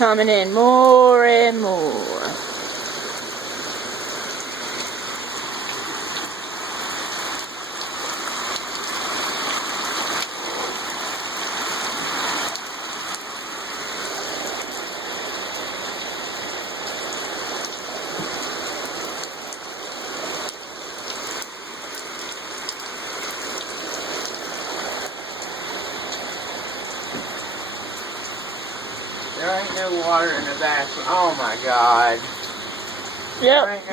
coming in more and more. There ain't no water in the bathroom. Oh my God. Yep.